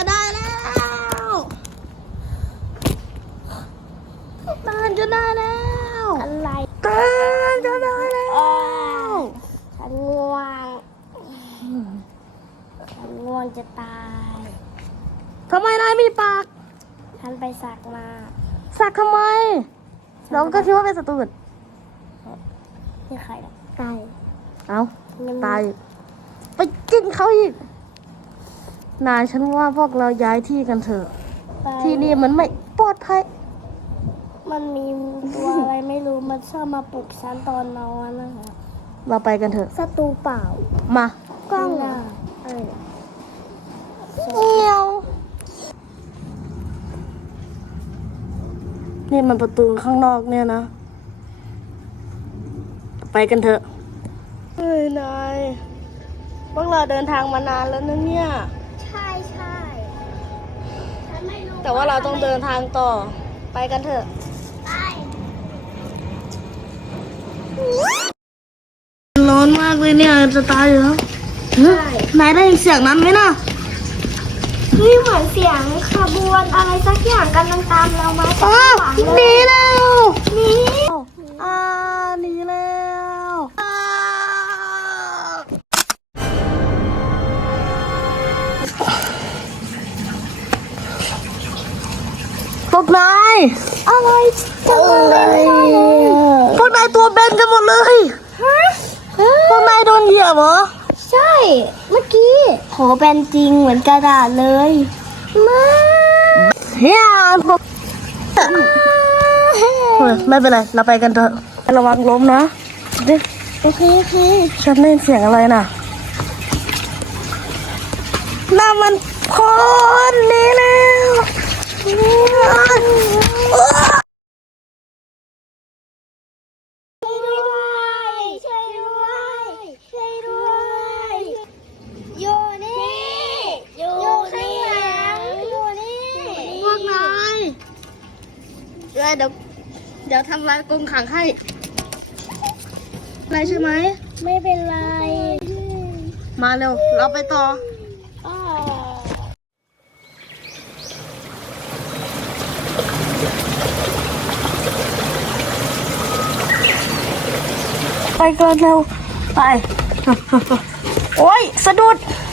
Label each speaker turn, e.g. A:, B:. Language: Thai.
A: ได้แล้วตื่นจะได้แล้ว
B: อะไร
A: ตื่นจะได้แล้ว
B: ฉันง่วงจะตาย
A: ทำไมนายมีปาก
B: ฉันไปสักมา
A: สักทำไมเราก็คิดว่าเป็นศัตรู
B: ที่ใครหรอไก่
A: เอาตายไปกินเขาอีกนายฉันว่าพวกเราย้ายที่กันเถอะที่นี่มันไม่ปลอดภัย
B: มันมีตัวอะไรไม่รู้มันชอบมาปลุกฉันตอนนอนนะคะ
A: เราไปกันเถอะ
B: ศัตรูเปล่า
A: มาก
B: ล้องอะไร
A: เงี้ยวนี่มันประตูข้างนอกเนี่ยนะไปกันเถอะเฮ้ยนายพวกเราเดินทางมานานแล้วนะเนี่ย
B: ใช่ฉันไม่รู้
A: แต่ว่าเราต้องเดินทางต่อไปกันเถอะ
B: ไป
A: ร้อนมากเลยเนี่ยจะตายอยู่แล้วนายได้ยินเสียงนั้นไหมนะ
B: นี่เหมือนเสียงขบวนอะไรสักอย่างกำลังตามเรามาจากข้างหลัง
A: ห
B: เล
A: นี
B: ย
A: แล้ว
B: นี่
A: หนีแล้วพวกนาย
B: อะไรจังเลย
A: พวกนายตัวเบนกันหมดเลย
B: ฮะ
A: พวกนายโดนเหยียบเหรอ
B: ใช่ เมื่อกี้โหเป็นจริงเหมือนกระดาษเลยมา
A: เฮียพวกไม่เป็นไร เราไปกันเถอะระวังล้มนะดิ
B: โอเค
A: ฉันได้ยินเสียงอะไรน่ะน่ามันคนนี้แล้ว
B: ช่วยด้วยอยู่นี่อยู่ข้างหลังอยู่นี่
A: พวกนายเดี๋ยวทำลายกรงขังให้อะไรใช่ไหม
B: ไม่เป็นไร
A: มาเร็ว เราไปต่อ
B: อ้อ
A: ไปกันเร็ว ไป โอ๊ย สะดุด